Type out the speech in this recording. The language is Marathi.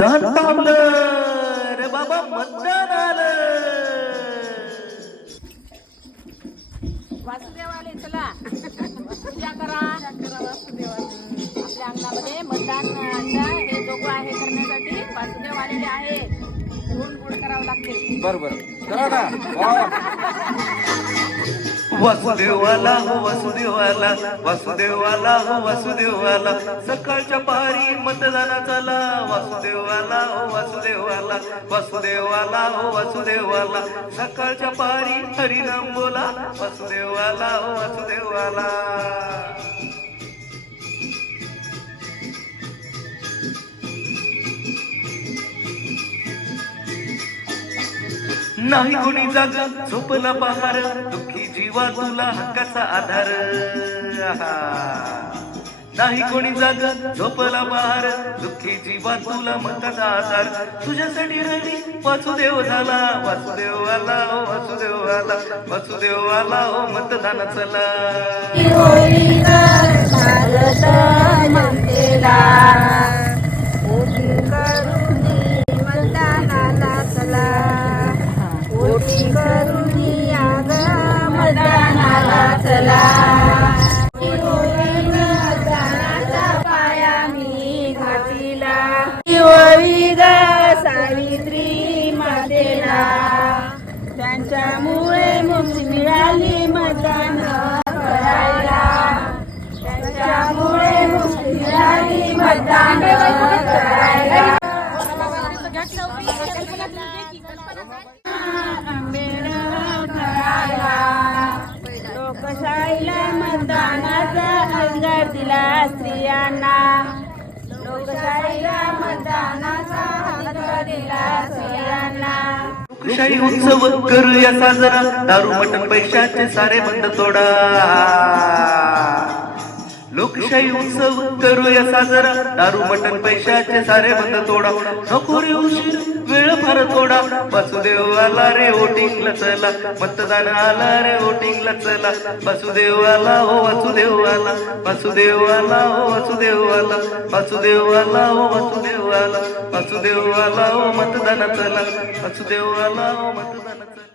मतदान रे बाबा मतदान आलं वासुदेवाले चला. पूजा करा. आपल्या अंगणामध्ये हे जोगवा आहे करण्यासाठी. वासुदेव आलेले आहे. गुण गुण करावं लागते. बर बर. करा ना. वसुदेवाला हो वसुदेवाला वसुदेवाला हो वसुदेवाला. सकाळच्या पारी मतदानाचाला वासुदेवाला हो वासुदेवाला वासुदेवाला हो वासुदेवाला. सकाळच्या पारी हरिनाम बोला. वासुदेवाला हो वासुदेवाला. नाही कोणी जाग झोपला बहार. दुःखी जीवा तुला हक्काचा आधार. नाही कोणी जाग झोपला बहार. दुःखी जीवा तुला मताचा आधार. तुझ्यासाठी रवी वासुदेव झाला. वासुदेव आला हो वासुदेव आला. वासुदेव आला हो मतदान चला मतदान करायला लोकशाहीला मतदानाचा अधिकार दिला स्त्रियांना लोकशाहीला मतदानाचा हक्क दिला स्त्रियांना लोकशाही उत्सव करूया साजरा दारू मटण पैशाचे सारे बंद तोडा. लोकशाही उत्सव करूया साजरा. दारू मटण पैशाचे सारे बंद तोडा. नको रे उशीर वेळ फार थोडा. वासुदेव आला रे वोटिंगला चला. मतदान आला रे वोटिंगला चला. वासुदेव आला हो वासुदेव आला. वासुदेव आला हो वासुदेव आला. वासुदेव आला हो वासुदेव आला. वासुदेव आला हो मतदान चला. वासुदेव आला हो मतदान चला.